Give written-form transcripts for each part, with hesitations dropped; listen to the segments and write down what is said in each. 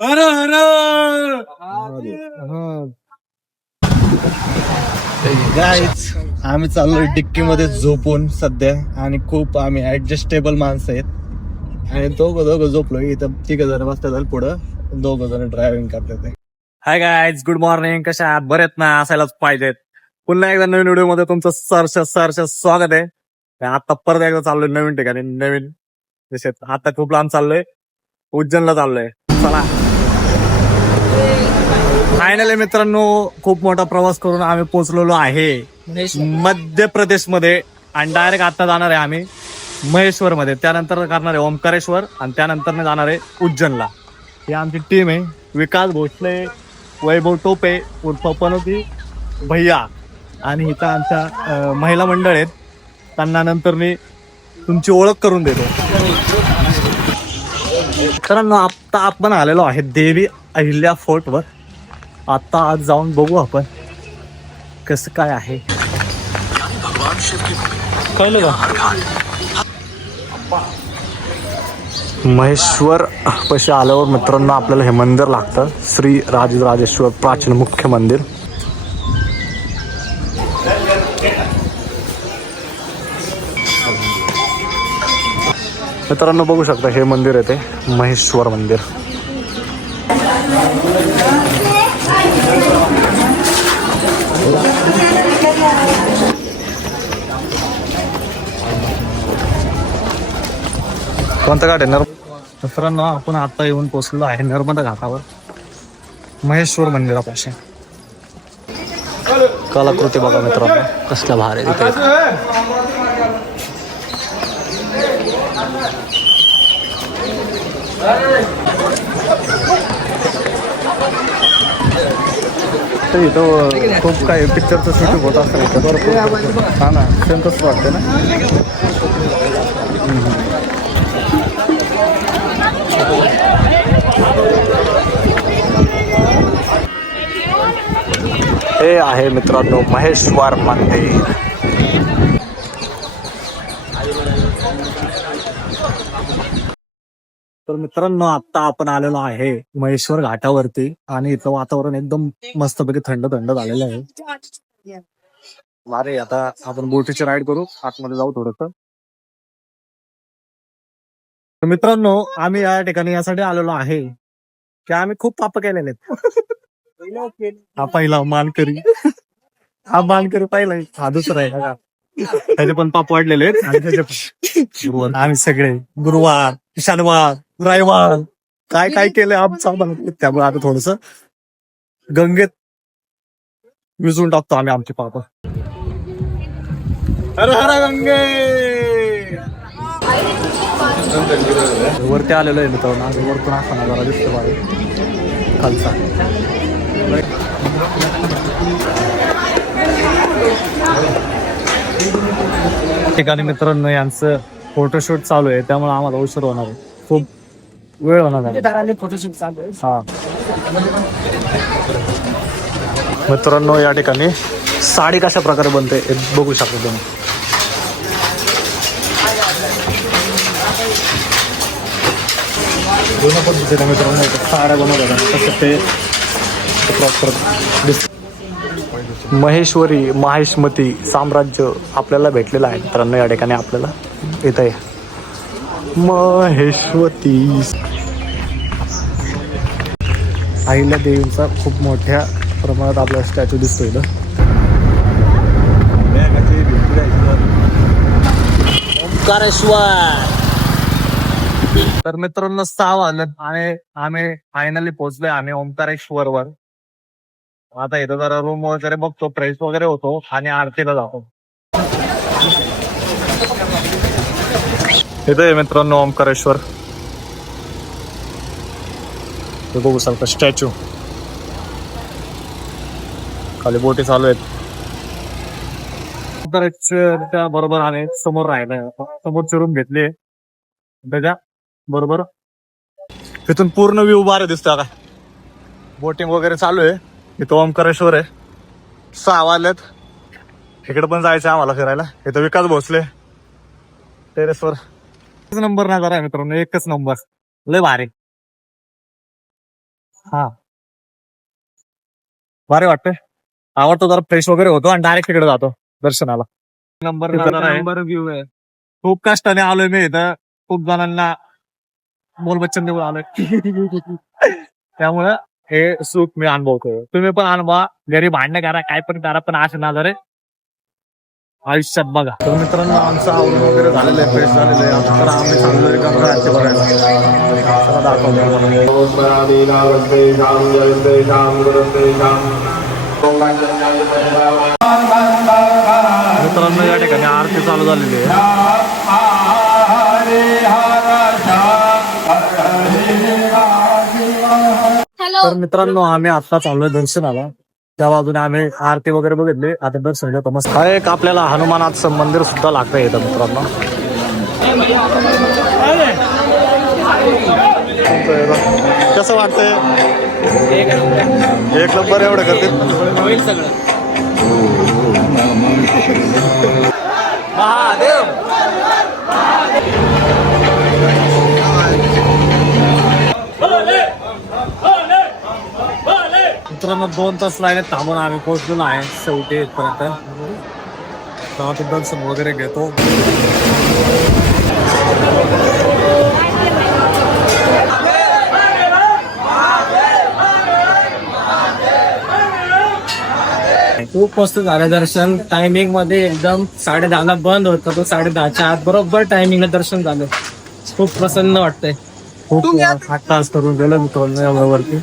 हर हर गाईच आम्ही चाललोय डिक्की मध्ये झोपून सध्या आणि खूप आम्ही ऍडजस्टेबल माणसं आहेत आणि दोघं झोपलोय इथं 3 जण बसतात पुढं 2 जण ड्रायव्हिंग करतात. Hi guys, good morning. कशा आहात? बरेत ना? असायलाच पाहिजेत. पुन्हा एकदा नवीन व्हिडिओ मध्ये तुमचं सरस स्वागत आहे. आता परत एकदा चाललोय नवीन ठिकाणी, नवीन दिशेत. आता खूप लांब चाललोय, उज्जैनला चाललोय. चला. फायनली मित्रांनो, खूप मोठा प्रवास करून आम्ही पोहोचलेलो आहे मध्य प्रदेश मध्ये आणि डायरेक्ट आता जाणार आहे आम्ही महेश्वर मध्ये. त्यानंतर करणार आहे ओंकारेश्वर आणि त्यानंतर जाणार आहे उज्जैनला. ही आमची टीम आहे. विकास भोसले, वैभव टोपे उर्फ पनोती भैया आणि इथं आमच्या महिला मंडळ आहेत. त्यांना नंतर मी तुमची ओळख करून देतो. मित्रांनो, आता आपण आलेलो आहे देवी अहिल्या फोर्ट वर. आता आज जाऊन बघू आपण कसं काय आहे. कळलं का? महेश्वर पशी आल्यावर मित्रांनो आपल्याला हे मंदिर लागतं, श्री राजराजेश्वर प्राचीन मुख्य मंदिर. मित्रांनो बघू शकता हे मंदिर आहे ते महेश्वर मंदिर. कोणतं घाट आहे? मित्रांनो आपण आता येऊन पोहोचलो आहे नर्मदा घाटावर महेश्वर मंदिरापाशी. कलाकृती बघा मित्रांनो कसल्या भारी तिथे. इथं खूप काही पिक्चरचं शूटिंग होत असतं इथं भरपूर. हा ना, सेम तसं वाटतं ना. हे आहे मित्रांनो महेश्वर मंदिर. तर मित्रांनो आता आपण आलेलो आहे महेश्वर घाटावरती आणि इथं वातावरण एकदम मस्तपैकी थंड थंड झालेलं आहे. अरे आता आपण बोटीची राईड करू, आतमध्ये जाऊ थोडस. मित्रांनो आम्ही या ठिकाणी यासाठी आलेलो आहे की आम्ही खूप पाप केलेले आहेत. हा पहिला मानकरी, हा मानकरी पहिला, हा दुसरा आहे का? त्याचे पण पाप वाढलेले आहेत आणि त्याचे आम्ही सगळे गुरुवार, शनिवार, रविवार काय काय केलंय आमचं, त्यामुळे आता थोडस गंगेत विजून टाकतो आम्ही आमचे पाप. हर हर गंगे. वरती आलेलो आहे मित्रांनो, वरतून असा नजारा दिसतो बाहेर खालचा. ठिकाणी मित्रांनो यांचं फोटोशूट चालू आहे त्यामुळे आम्हाला उशीर होणार आहे, खूप वेळ होणार आहे. फोटोशूट चालू आहे. हा मित्रांनो या ठिकाणी साडी कशा प्रकारे बनते हे बघू शकता तुम्ही. दोन पद्धतीने मित्रांनो साड्या बनवतात तसं ते प्रॉपर. महेश्वरी माहेशमती साम्राज्य आपल्याला भेटलेलं आहे मित्रांनो या ठिकाणी. आपल्याला इथं आहे महेश्वती अहिल्या देवींचा खूप मोठ्या प्रमाणात आपला स्टॅच्यू दिसतो इथं. ओंकारेश्वर. तर मित्रांनो 6 वाजलेत आणि आम्ही फायनली पोहोचलोय आम्ही ओंकारेश्वर वर. आता इथं जरा रूम वगैरे बघतो, फ्रेश वगैरे होतो आणि आरतीला जातो. इथं आहे मित्रांनो ओंकारेश्वर, ते बघू शकता स्टॅच्यू. खाली बोटी चालू आहेत. ओंकारेश्वरच्या बरोबर आम्ही समोर राहिलाय, समोरची रूम घेतली त्याच्या बरोबर. तिथून पूर्ण व्ह्यू बाहेर दिसतो का. बोटिंग वगैरे चालू आहे. इथं ओंकारेश्वर आहे. 6 वाजलेत. इकडे पण जायचं आम्हाला फिरायला. इथं विकास भोसले टेरेसवर. एकच नंबर नजारा आहे मित्रांनो, एकच नंबर, लय भारी. हा भारी वाटतंय. आवडतो जरा फ्रेश वगैरे होतो आणि डायरेक्ट तिकडे जातो दर्शनाला. नंबर व्ह्यू आहे. खूप कष्टाने आलोय मी इथं. खूप जणांना बोलबच्चन देऊन आलोय. त्यामुळं हे सुख मी अनुभवतोय. तुम्ही पण अनुभवा. घरी भांडणं करा, काय पण करा, पण असं ना जरे आयुष्यात बघा. तर मित्रांनो आमचं आवरून वगैरे झालेलं आहे, फ्रेश झालेलं आहे. आता तर आम्ही चाललोय गंगा आरती बघायला. चला दाखवतो मित्रांनो या ठिकाणी आरती चालू झालेली आहे. तर मित्रांनो आम्ही आता चाललोय दर्शनाला. त्या बाजूने आम्ही आरती वगैरे बघितली. आता दर्शन घेतो मस्त. हा एक आपल्याला हनुमानाचं मंदिर सुद्धा लागतंय इथं मित्रांनो. कसं वाटतंय? एक नंबर एवढं करते महादेव. मित्रांनो 2 तास लाईनीत थांबून आम्ही पोहोचलेलो आहे शेवटी इथपर्यंत. तेव्हा दर्शन वगैरे घेतो. खूप मस्त झालं दर्शन. टायमिंग मध्ये एकदम 10:30ला बंद होतं, तो 10:30च्या आत बरोबर टायमिंगला दर्शन झालं. खूप प्रसन्न वाटतंय. खूप 8 तास करून गेलं मी वरती,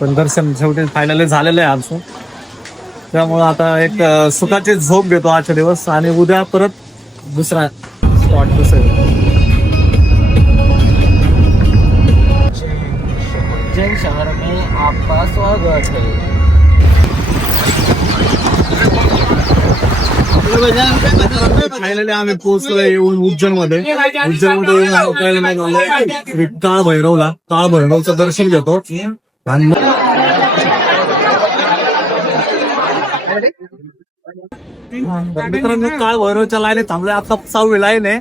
पण दर्शन शेवटी फायनली झालेलं आहे आमचं. त्यामुळे आता एक सुखाची झोप घेतो आजच्या दिवस आणि उद्या परत दुसरा स्पॉट दुसरं. उज्जैन शहर में आपका स्वागत है. फायनली आम्ही पोहोचलोय उज्जैन मध्ये. काळ भैरवचं दर्शन घेतो. मित्रांनो काळ भैरवच्या लाईन थांबलोय. आता 6वी लाईन आहे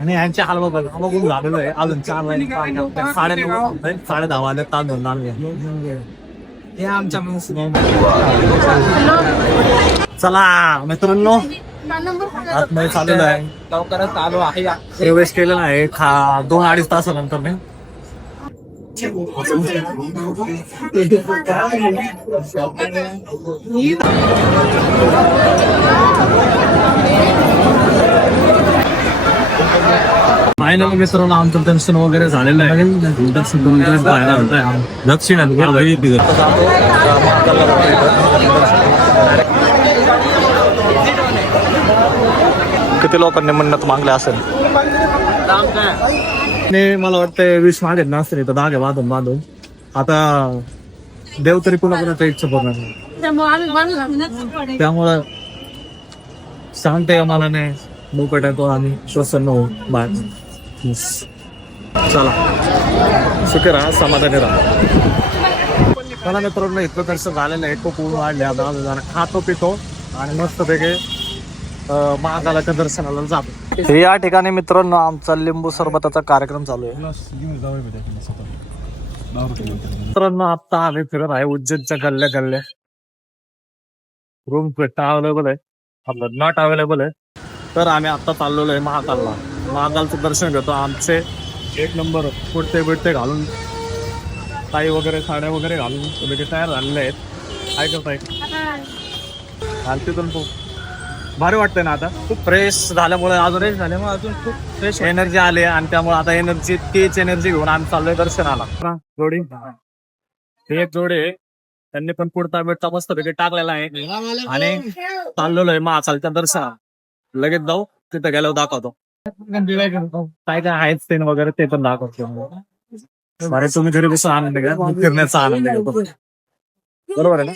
आणि यांच्या हाल बघून झालेलं आहे. अजून 4 लाईन 9:30 10:30 वाजले तास धरून आले. चला मित्रांनो आतमध्ये चाललेलं आहे. लवकरच आलो आहे. प्रवेश केलेला आहे 2-2.5 तासानंतर मी. फायनली मित्रांनो आमचं दर्शन वगैरे झालेलं आहे. दर्शन दक्षिण किती लोकांनी मन्नत मागले असेल. मला वाटतं 20 मागे नसते तर धागे बांधून आता देव तरी पुन्हा इच्छा पूर्ण. त्यामुळं सांगते मला नाही मोकट आहे तो आम्ही प्रसन्न होऊ बाहेर. चला सुखी राहा, समाधानी राहा. मला मित्रांनो इतकं दर्शन झालेलं आहे. खूप ऊन वाढले. आता खातो पितो आणि मस्त पैकी महाकालाच्या दर्शनाला जातो. या ठिकाणी मित्रांनो आमचा लिंबू सरबताचा कार्यक्रम चालू आहे. मित्रांनो आता आम्ही फिरत आहे उज्जैनच्या गल्ल्या. रूम अवेलेबल आहे, आपलं नॉट अवेलेबल आहे. तर आम्ही आता चाललेलो आहे महाकालला. महाकालचं दर्शन घेतो. आमचे 1 नंबर कुर्ते बिडते घालून ताई वगैरे साड्या वगैरे घालून तुम्ही तयार झालेले आहेत. काय करताय? आणि तिथून भारी वाटतंय ना. आता खूप फ्रेश झाल्यामुळे अजून खूप फ्रेश एनर्जी आली आणि त्यामुळे आता तीच एनर्जी घेऊन आम्ही चाललोय दर्शनाला. जोडी एक जोडी त्यांनी पण कुर्ता बिडता मस्त पैकी टाकलेला आहे आणि चाललेलो आहे महाकालच्या दर्शनाला. लगेच जाऊ, तिथं गेल्यावर दाखवतो काय काय आहेच ते वगैरे ते पण दाखवतो. बरे तुम्ही घरी बसून आनंद घ्या, फिरण्याचा आनंद घेतो. बरोबर आहे ना.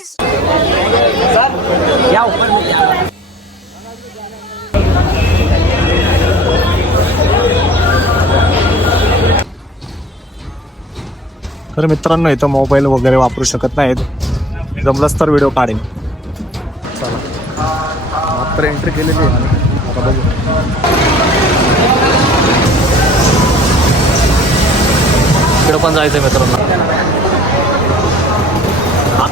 तर मित्रांनो इथं मोबाईल वगैरे वापरू शकत नाहीत. जमलंच तर व्हिडिओ काढेन. चला आता एंट्री केलेली आहे. आता बघू इकडं पण जायचंय मित्रांनो.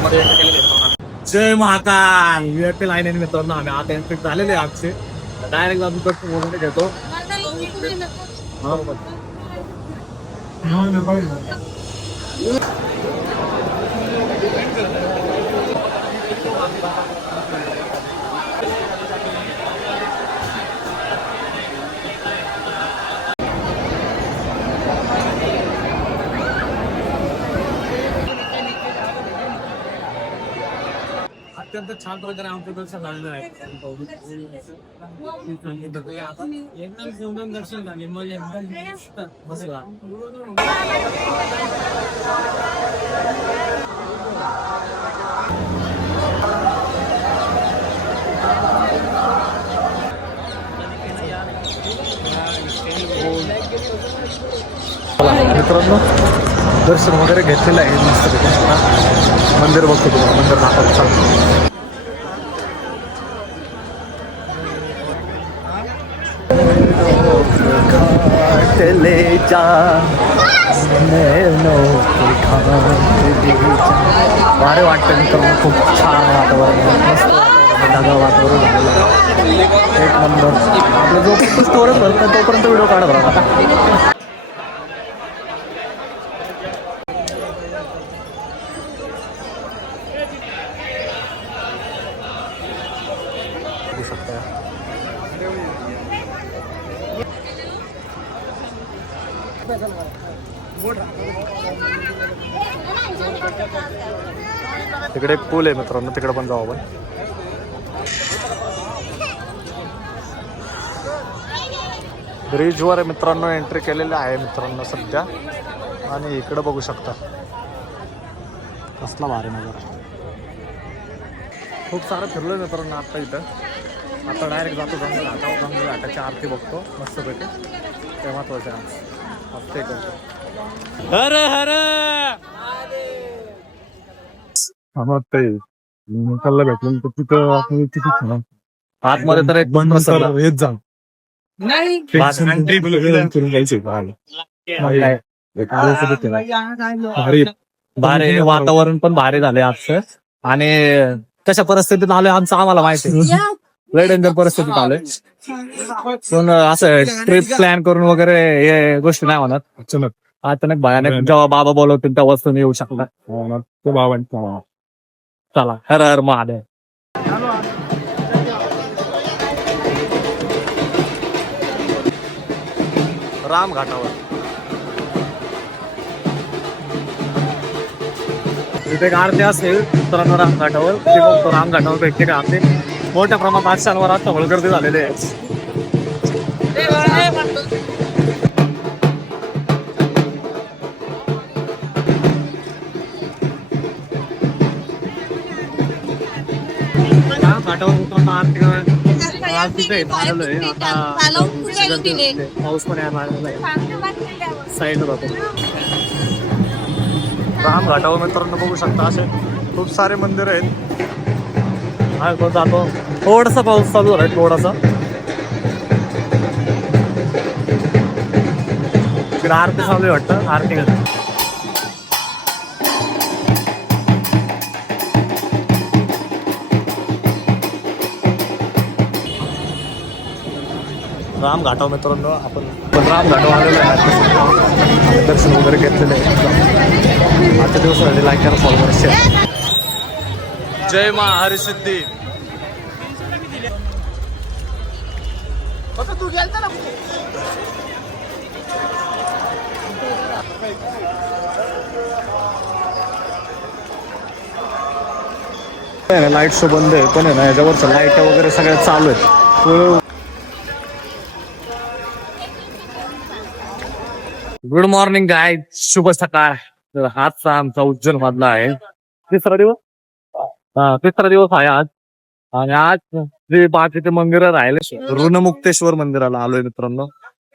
मध्ये entry केलेली आहे. जय महाकाल VIP लाईन आहे मित्रांनो. आम्ही आता एंट्री झालेले आहे आमचे. डायरेक्ट आम्ही दर्शन वगैरे घेतो. अत्यंत छान प्रकारे आमचं दर्शन झालेलं आहे. एकदम सुंदर दर्शन झाले. मग एकदम बसला. मित्रांनो दर्शन वगैरे घेतलेलं आहे मस्त मंदिर बघतो तुम्हाला मंदिर दाखवतो. ले जा भारी वाटतं मित्रांनो. खूप छान वातावरण मस्त ढगाळ वातावरण झालेलं आहे. एक नंबर. आपलं जो स्टोरेज भरतो तोपर्यंत व्हिडिओ काढत राहा. तिकडे एक पूल आहे मित्रांनो. तिकडे पण जाऊ आपण. ब्रिजवर मित्रांनो एंट्री केलेली आहे मित्रांनो सध्या. आणि इकडे बघू शकता कसला भारी नजारा. खूप सारं फिरलोय मित्रांनो आता इथं. आता डायरेक्ट जातो गंगा घाटावर. गंगा घाटाची आरती बघतो मस्त पैकी. ते महत्वाचं आहे. ते करतो. हर हर निकालला भेटलं तर तिथं आपण तिथे आतमध्ये तर एक बंद येत जा भारी वातावरण पण भारी झाले आजचं. आणि कशा परिस्थितीत आलोय आमचं आम्हाला माहिती आहे. लय डेंजर परिस्थितीत आलोय. पण असं ट्रिप प्लॅन करून वगैरे हे गोष्टी नाही होणार. अचानक भयानक जेव्हा बाबा बोलवतील तेव्हाच तुम्ही येऊ शकता. तो बाबांचा चला हर हर महादेव. राम घाटावर तिथे एक आरती असेल मित्रांनो राम घाटावर. ते बघतो राम घाटावर भेटते का आरती. मोठ्या प्रमाणात आज शनिवार आता गर्दी झालेली आहे. घाटावर मित्रांनो आरती झालेलं आहे. आता पाऊस पण आहे. साईड राहतो राम घाटावर मित्रांनो बघू शकता. असे खूप सारे मंदिर आहेत. हा जातो. थोडासा पाऊस चालू झालाय थोडासा. आरती चालू आहे वाटतं. आरती राम घाटावर मित्रांनो आपण राम घाटावर आलेलो आहे. दर्शन वगैरे घेतलेलं आहे. आजच्या दिवसासाठी लाईक करा, फॉलो करा, शेअर. जय मा हरिसिद्धी. लाईट शो बंद आहे पण आहे ना याच्यावरचं लाईट वगैरे सगळ्या चालू आहेत. गुड मॉर्निंग गाय. शुभ सकाळ. तर आजचा आमचा उज्जैन मधला आहे तिसरा दिवस आहे आज. आणि आज जे बाकीचे मंदिर राहिले ऋणमुक्तेश्वर मंदिराला आलोय मित्रांनो.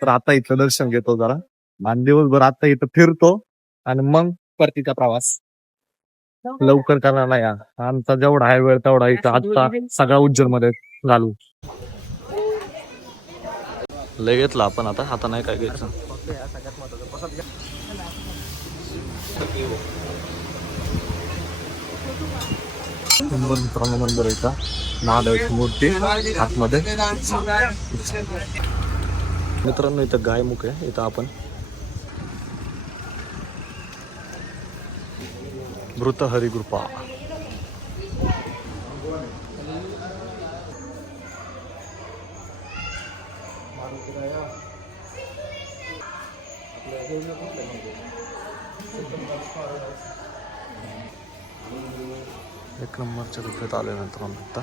तर आता इथलं दर्शन घेतो जरा. आणि दिवसभर आता इथं फिरतो आणि मग परतीचा प्रवास लवकर करणार नाही. आमचा जेवढा आहे वेळ तेवढा इथं आजचा सगळा उज्जैन मध्ये घालू. लय घेतला आपण आता नाही काय घ्यायचं. सुंदर मित्रांनो मंदिर आहे का, महादेवाची मूर्ती आतमध्ये. मित्रांनो इथं गायमुख आहे, इथं आपण भृतहरी कृपा. एक नंबरच्या गुफेत आले मित्रांनो आता.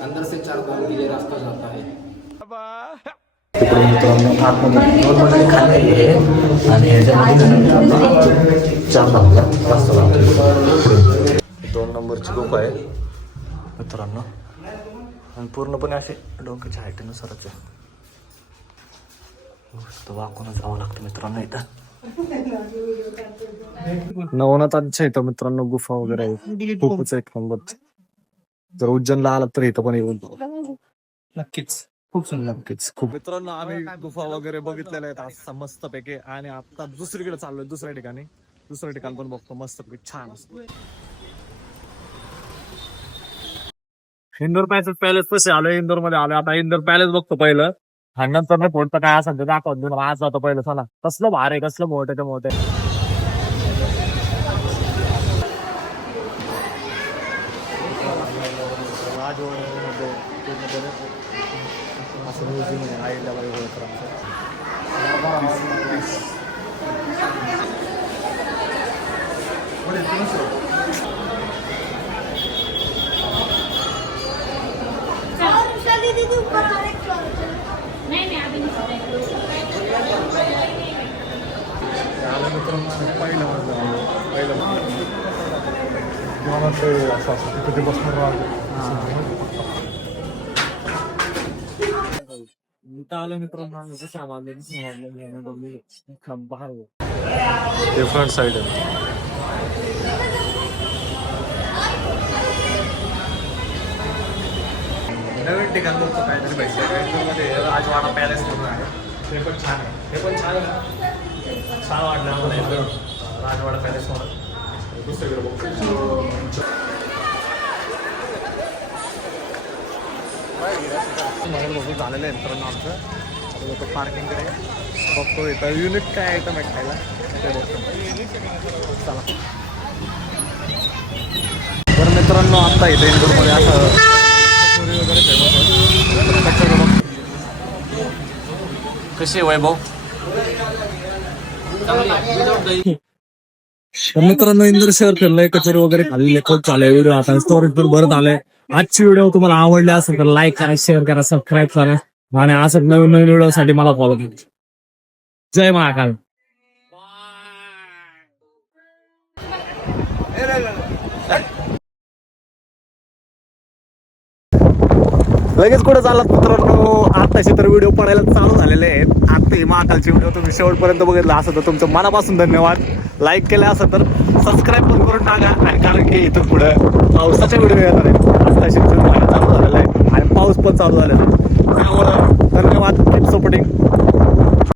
अंदर से 4 गांव के लिए रास्ता जाता है. नॉर्मली खाली आहे आणि ह्याच्यामध्ये 4 नंबर रस्ता जातो. 2 नंबरची गुफा आहे मित्रांनो आणि पूर्णपणे असे डोक्याच्या हाईटनुसारच आहे. वाकूनच जावं लागतं मित्रांनो. इथं नवनाथांच्या इथं मित्रांनो गुफा वगैरे आहे, खूपच एक नंबर. जर उज्जैनला आलात तर इथं पण येऊन नक्कीच खूप सुंदर. नक्कीच खूप. मित्रांनो आम्ही गुफा वगैरे बघितलेल्या आहेत असं मस्त पैकी आणि आता दुसरीकडे चाललोय, दुसऱ्या ठिकाणी. दुसरं ठिकाण पण बघतो मस्त पैकी छान असतं. इंदोर पॅलेस कसे आलोय, इंदोर मध्ये आलोय. आता इंदोर पॅलेस बघतो पहिलं आणि नंतर नाही पुढचं काय असेल ते दाखवतो. आज जातो पहिलं, चला. कसलं भार आहे, कसलं मोठे मोठे. राजवाड्यामध्ये असं म्युझियम आहे अहिल्याबाई होळकरांचं. तिथे बसणार फ्रंट साइड आहे. नवीन ठिकाण बघतो काहीतरी भेटतं राजवाडा पॅलेस म्हणून आहे, ते पण छान आहे. हे पण छान आहे, छान वाटलं आम्हाला इथं राजवाडा पॅलेस म्हणून. दुसरीकडे बघतो बघू झालेलं आहे मित्रांनो आमचं. लोक पार्किंगकडे बघतो, इथं युनिक काय आयटम आहे खायला ते बघतो. चला बरं मित्रांनो, आता इथे इंदोरमध्ये असं वगैरे फेमस. कशी वैभव मित्रांनो, इंदोर शहर फिरलंय, कचोरी वगैरे खाल्लेले, खूप चालू व्हिडिओ. आता स्टोरेज पण भरत आलंय. आजची व्हिडिओ तुम्हाला आवडली असेल तर लाईक करा, शेअर करा, सबस्क्राईब करा आणि असं नवीन नवीन व्हिडिओ साठी मला फॉलो करा. जय महाकाल. लगेच कुठे चाललात मित्रांनो, आताशी तर व्हिडिओ पडायला चालू झालेले आहेत. आता ही महाकालचे व्हिडिओ तुम्ही शेवटपर्यंत बघितला असं तर तुमचं मनापासून धन्यवाद. लाईक केलं असं तर सबस्क्राईब पण करून टाका. आणि कारण की इथं पुढं पावसाच्या व्हिडिओ येणार आहेत. आताशी महिना चालू झालेला आहे आणि पाऊस पण चालू झालेला आहे. त्यामुळं धन्यवाद. Keep supporting.